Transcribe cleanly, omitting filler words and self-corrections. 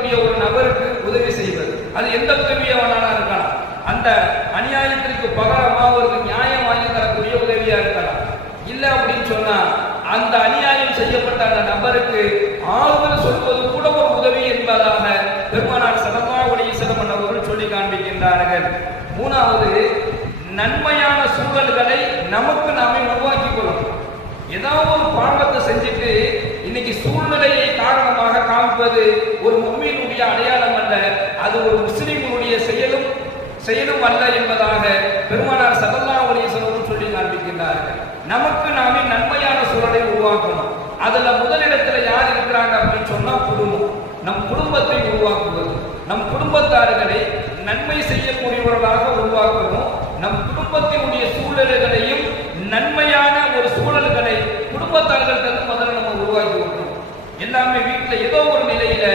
ஒரு நபருக்கு உதவி செய்வது, அது எந்த உதவியானாலும் இருக்கலாம். அந்த அநியாயத்திற்கு பகரமா ஒரு நியாயம் வாங்கி தரக்கூடிய உதவியா இருக்கலாம். இல்ல அப்படின்னு சொன்னா அந்த அநியாயம் செய்யப்பட்ட அந்த நபருக்கு ஆறுதல் சொல்வது கூட ஒரு உதவி என்பதாக பெருமானார் ஸல்லல்லாஹு அலைஹி வஸல்லம் அவர்கள் சொல்லி காண்பிக்கின்றார்கள். மூணாவது, நன்மையான சூழல்களை நமக்கு நாமே உருவாக்கி கொள்ளணும். ஏதாவது ஒரு பாவத்தை செஞ்சுட்டு இன்னைக்கு சூழ்நிலையை காரணமாக காமிப்பது ஒரு முஃமினுடைய அடையாளம் அல்ல, அது ஒரு முஸ்லிமுடைய செயலும் அல்ல என்பதாக பெருமானார் ஸல்லல்லாஹு அலைஹி வஸல்லம் சொல்லி காண்பிக்கின்றார்கள். நமக்கு நாமே நன்மையான சூழலை உருவாக்கணும். அதுல முதலிடத்துல யார் இருக்கிறாங்க அப்படின்னு சொன்னா குடும்பம். நம் குடும்பத்தை உருவாக்குவது, நம் குடும்பத்தார்களை நன்மை செய்யக்கூடியவர்களாக உருவாக்கணும். நம் குடும்பத்தினுடைய சூழல்களையும் நன்மையான ஒரு சூழல்களை குடும்பத்தார்கள் முதல்ல நம்ம உருவாக்கி விடணும். எல்லாமே வீட்டில் ஏதோ ஒரு நிலையில